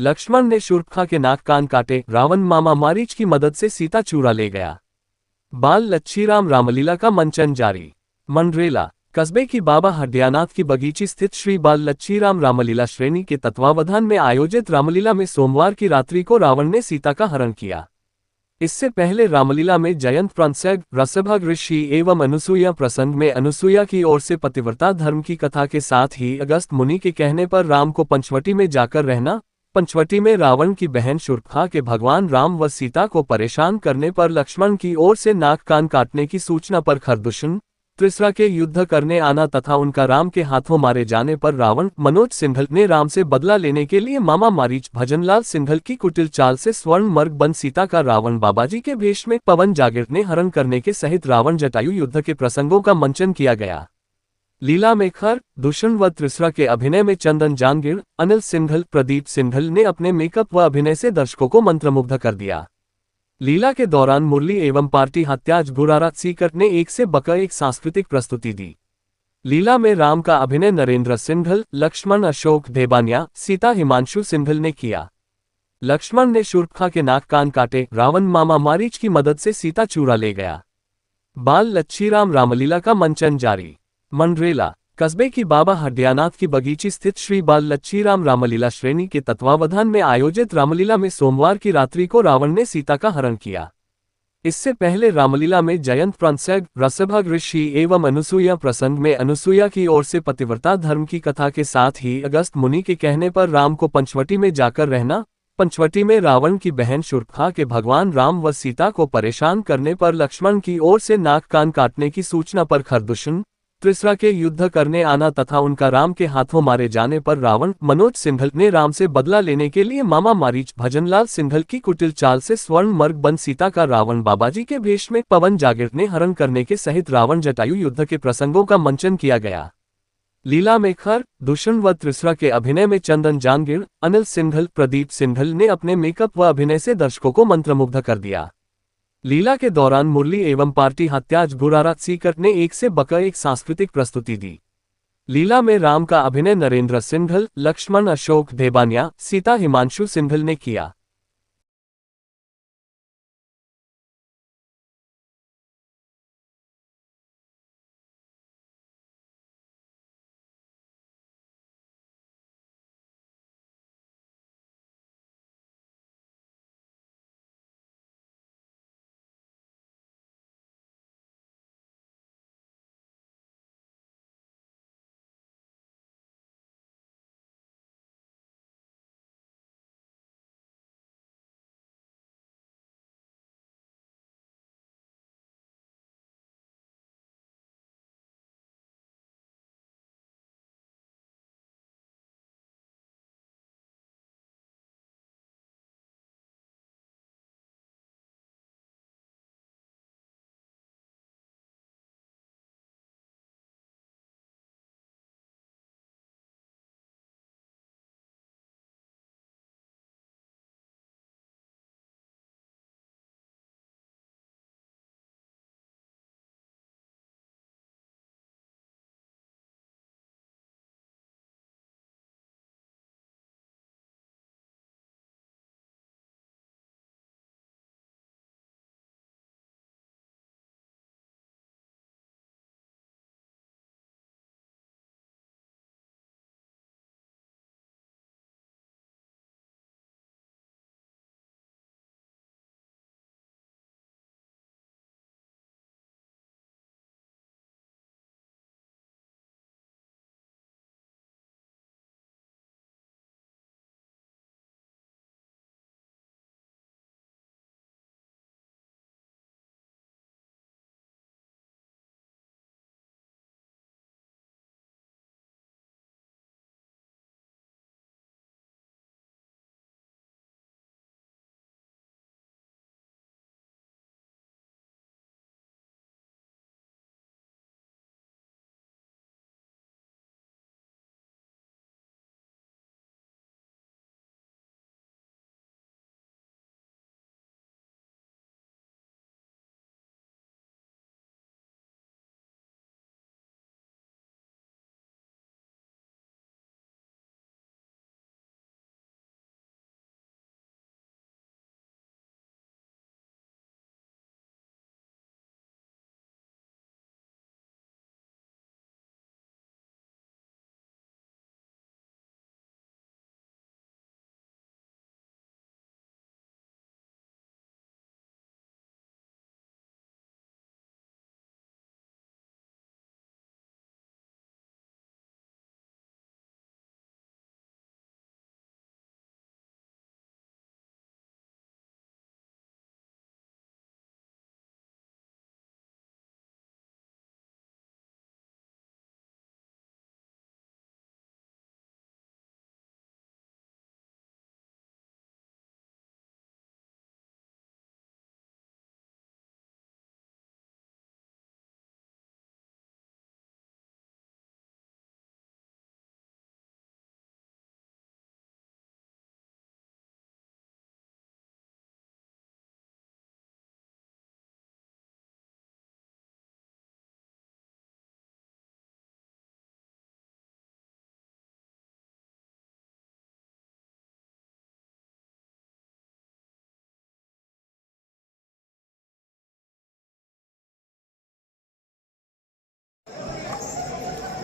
लक्ष्मण ने शूर्पणखा के नाक कान काटे, रावण मामा मारीच की मदद से सीता चुरा ले गया। बाल लच्छीराम रामलीला का मंचन जारी। मंडरेला कस्बे की बाबा हरदयानाथ की बगीची स्थित श्री बाल लच्छीराम रामलीला श्रेणी के तत्वावधान में आयोजित रामलीला में सोमवार की रात्रि को रावण ने सीता का हरण किया। इससे पहले रामलीला में जयंत प्रंसग रसभग ऋषि एवं अनुसूया प्रसंग में अनुसूया की ओर से पतिव्रता धर्म की कथा के साथ ही अगस्त मुनि के कहने पर राम को पंचवटी में जाकर रहना, पंचवटी में रावण की बहन शूर्पणखा के भगवान राम व सीता को परेशान करने पर लक्ष्मण की ओर से नाक कान काटने की सूचना पर खरदूषण त्रिसरा के युद्ध करने आना तथा उनका राम के हाथों मारे जाने पर रावण मनोज सिंघल ने राम से बदला लेने के लिए मामा मारीच भजनलाल सिंघल की कुटिल चाल से स्वर्ण मर्ग बन सीता का रावण बाबाजी के भेष में पवन जागीर ने हरण करने के सहित रावण जटायु युद्ध के प्रसंगों का मंचन किया गया। लीला में खर दूषण व त्रिसरा के अभिनय में चंदन जांगीर, अनिल सिंघल, प्रदीप सिंघल ने अपने मेकअप व अभिनय से दर्शकों को मंत्रमुग्ध कर दिया। लीला के दौरान मुरली एवं पार्टी हत्याज गुरारा सीकर ने एक से बढ़कर एक सांस्कृतिक प्रस्तुति दी। लीला में राम का अभिनय नरेंद्र सिंघल, लक्ष्मण अशोक देबानिया, सीता हिमांशु सिंघल ने किया। लक्ष्मण ने शूर्पणखा के नाक कान काटे, रावण मामा मारीच की मदद से सीता चुरा ले गया। बाल लच्छीराम रामलीला का मंचन जारी। मंडरेला कस्बे की बाबा हरदयानाथ की बगीची स्थित श्री बाल लच्छीराम रामलीला श्रेणी के तत्वावधान में आयोजित रामलीला में सोमवार की रात्रि को रावण ने सीता का हरण किया। इससे पहले रामलीला में जयंत प्रंसग रसभग ऋषि एवं अनुसूया प्रसंग में अनुसूया की ओर से पतिव्रता धर्म की कथा के साथ ही अगस्त मुनि के कहने पर राम को पंचवटी में जाकर रहना, पंचवटी में रावण की बहन शूर्पणखा के भगवान राम व सीता को परेशान करने पर लक्ष्मण की ओर से नाक कान काटने की सूचना पर खरदूषण त्रिसरा के युद्ध करने आना तथा उनका राम के हाथों मारे जाने पर रावण मनोज सिंघल ने राम से बदला लेने के लिए मामा मारीच भजनलाल सिंघल की कुटिल चाल से स्वर्ण मर्ग बन सीता का रावण बाबाजी के भेष में पवन जागीर ने हरण करने के सहित रावण जटायु युद्ध के प्रसंगों का मंचन किया गया। लीला में खर दूषण व त्रिसरा के अभिनय में चंदन जांगीर, अनिल सिंघल, प्रदीप सिंघल ने अपने मेकअप व अभिनय से दर्शकों को मंत्रमुग्ध कर दिया। लीला के दौरान मुरली एवं पार्टी हत्याज गुरारा सीकर ने एक से बढ़कर एक सांस्कृतिक प्रस्तुति दी। लीला में राम का अभिनय नरेंद्र सिंघल, लक्ष्मण अशोक देबानिया, सीता हिमांशु सिंघल ने किया।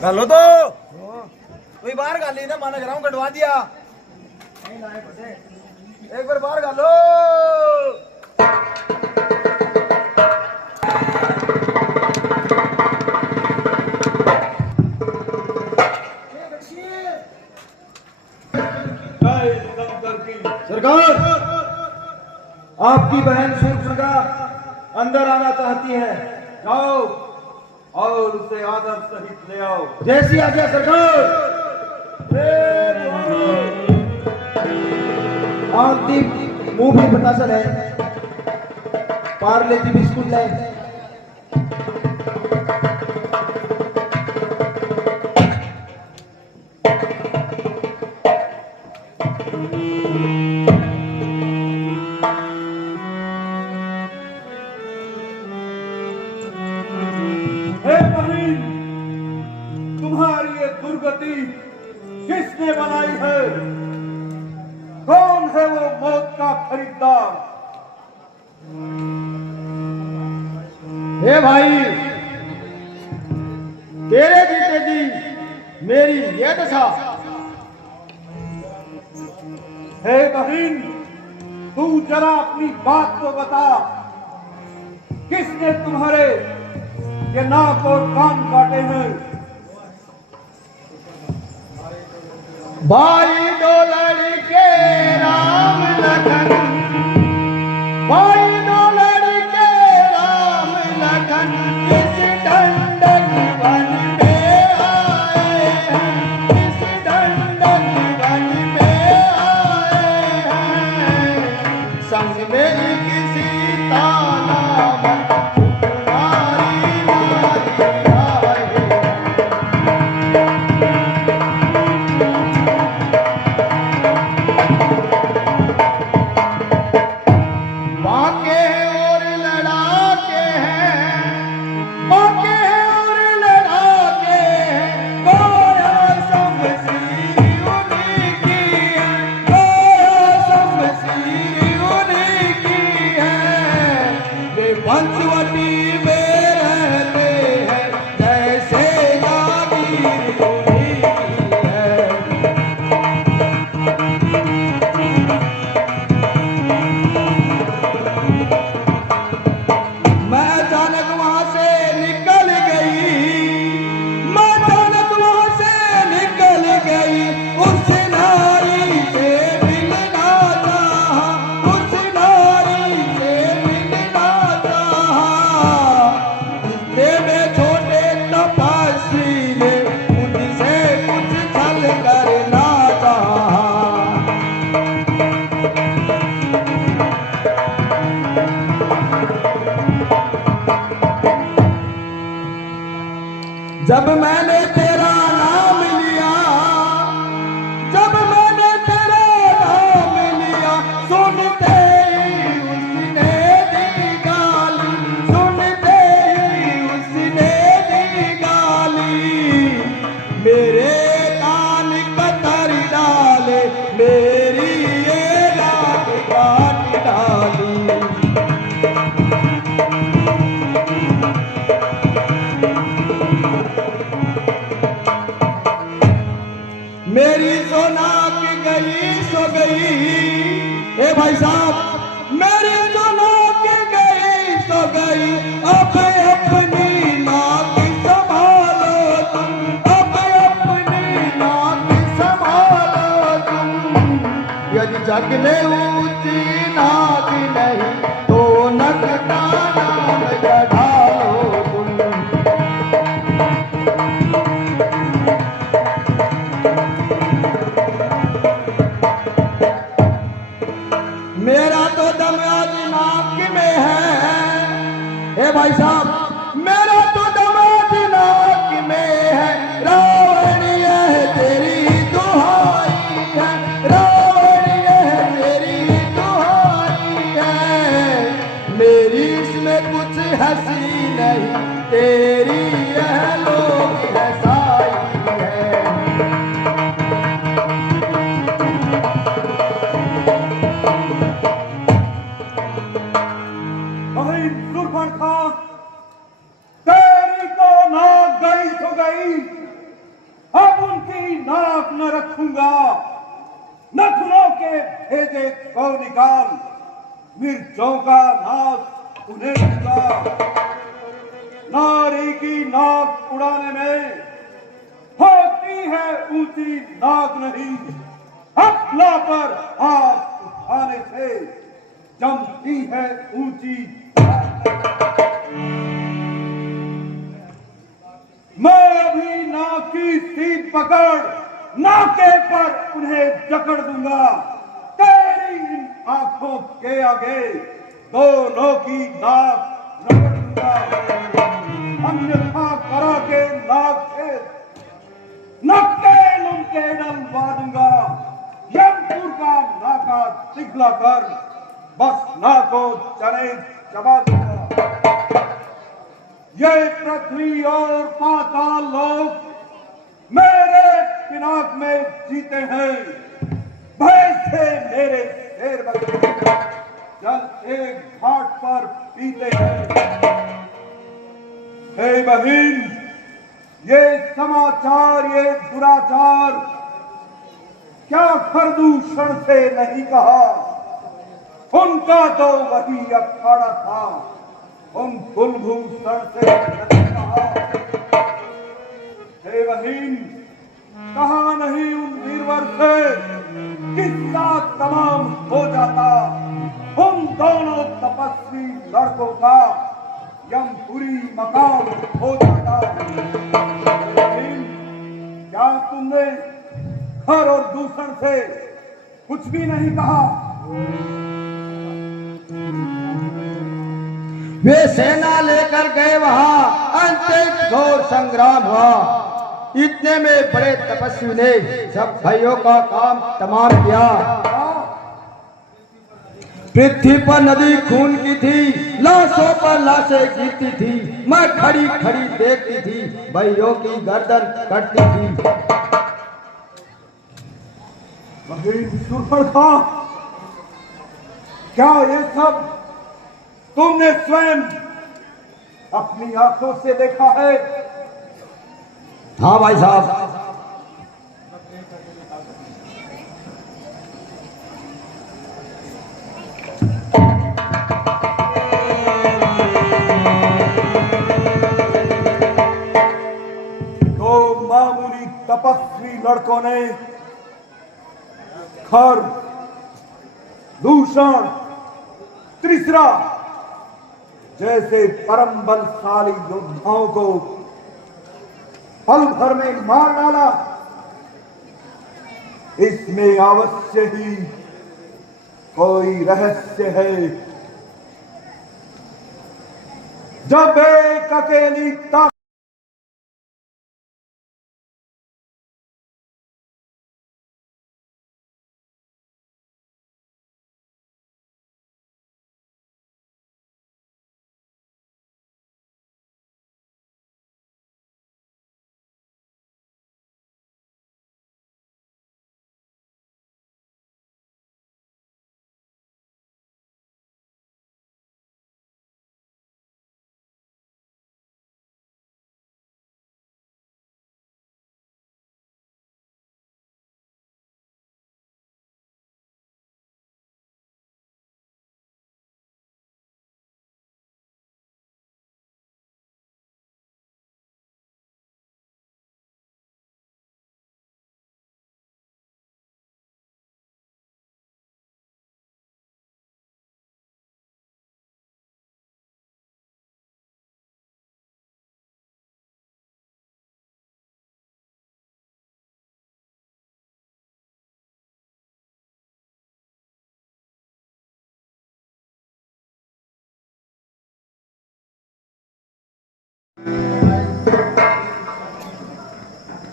गालो तो कोई बाहर गाल ली ना माना करा हूं कटवा दिया एक बार बाहर गालो सरकार आपकी बहन सूर्पनखा अंदर आना चाहती है जाओ और उसे आदर सहित ले आओ जैसी आज्ञा सरकार आरती मुंह भी बतासा है पार्ले की बिस्कुट ले तुम्हारी ये दुर्गति किसने बनाई है कौन है वो मौत का खरीदार हे भाई तेरे जीते जी मेरी ये दशा हे बहन तू जरा अपनी बात तो बता किसने तुम्हारे ये नाक और कान काटे हैं भाई दो लड़के राम लखन भाई दो लड़के राम लखन इस दंडक वन में आए हैं इस दंडक वन में आए हैं संग में किसी ताना जब मैंने तेरा नाम लिया जब मैंने तेरा नाम लिया सुनते ही उसने दी गाली सुनते ही उसने दी गाली मेरे कान कतर डाले मेरी ये रात काट डाली मेरी सोना की गई सो गई ए भाई साहब मेरी सोना की गई सो गई अब अपनी नाक संभालो तुम अब अपनी नाक संभालो तुम यदि जग में ऊंची नाक नहीं तो नक का नाम ढालो तुम मेरा तो दम आज नाक में है ए भाई साहब मेरा तो दम आज नाक में है रावणीय है तेरी दुहाई है रावणीय है तेरी दुहाई है मेरी इसमें कुछ हंसी नहीं तेरी यह लोग हंसाई है को निकाल, मिर्चों का नाक उन्हें दूंगा। नारी की नाक उड़ाने में होती है ऊंची नाक नहीं, हथला पर हाथ उठाने से जमती है ऊंची। मैं अभी नाक की सीध पकड़ नाके पर उन्हें जकड़ दूंगा। तेरी इन आंखों के आगे दोनों की नाक रगड़ दूंगा। अन्यथा करा के नाक से नक्के नुक्के डलवा दूंगा। यमपुर का नाका पिघला कर बस नाको चने चबा दूंगा। ये पृथ्वी और पाताल लोग मेरे पिनाक में जीते हैं। भय से मेरे शेर बच्चे जल एक घाट पर पीते हैं। हे बहन, ये समाचार, ये दुराचार क्या खरदूषण से नहीं कहा? उनका तो वही अखाड़ा था, उन कुलभूषण से नहीं कहा। हे बहन, कहा नहीं उन वीरवर से किस्सा तमाम हो जाता। उन दोनों तपस्वी लड़कों का यमपुरी मकाम हो जाता। लेकिन क्या तुमने खर और दूषण से कुछ भी नहीं कहा? वे सेना लेकर गए वहां, अंतिम घोर संग्राम हुआ। इतने में बड़े तपस्वी ने सब भाइयों का काम तमाम किया। पृथ्वी पर नदी खून की थी, लाशों पर लाशें गिरती थी। मैं खड़ी खड़ी देखती थी, भाइयों की गर्दन कटती थी। सुर्पणखा, क्या ये सब तुमने स्वयं अपनी आंखों से देखा है? हाँ भाई साहब। दो मामूली तपस्वी लड़कों ने खर, दूषण, त्रिसरा जैसे परम बलशाली योद्धाओं को पल भर में मार डाला। इसमें अवश्य ही कोई रहस्य है। जब एक अकेली ताकत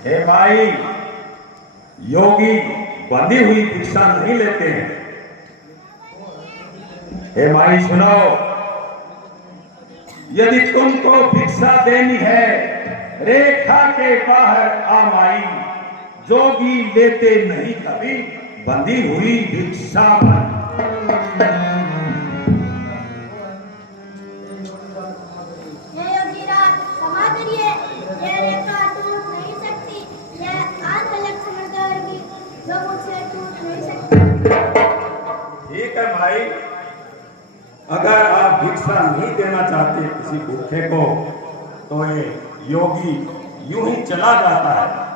हे माई, योगी बंधी हुई भिक्षा नहीं लेते हैं। हे माई सुनो, यदि तुमको भिक्षा देनी है, रेखा के बाहर आ माई। जोगी लेते नहीं कभी बंधी हुई भिक्षा। अगर आप भिक्षा नहीं देना चाहते किसी भूखे को तो ये योगी यूं ही चला जाता है।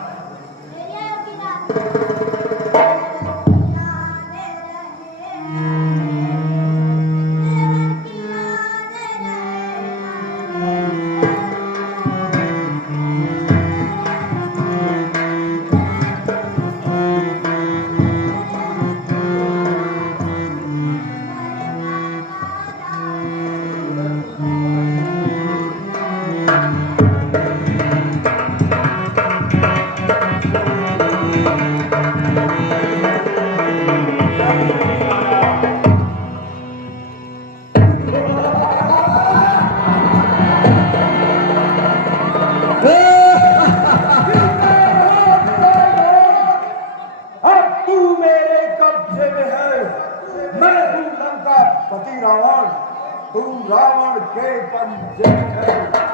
अब तू मेरे कब्जे में है। मैं हूं लंका पति रावण, तू रावण के पंजे में है।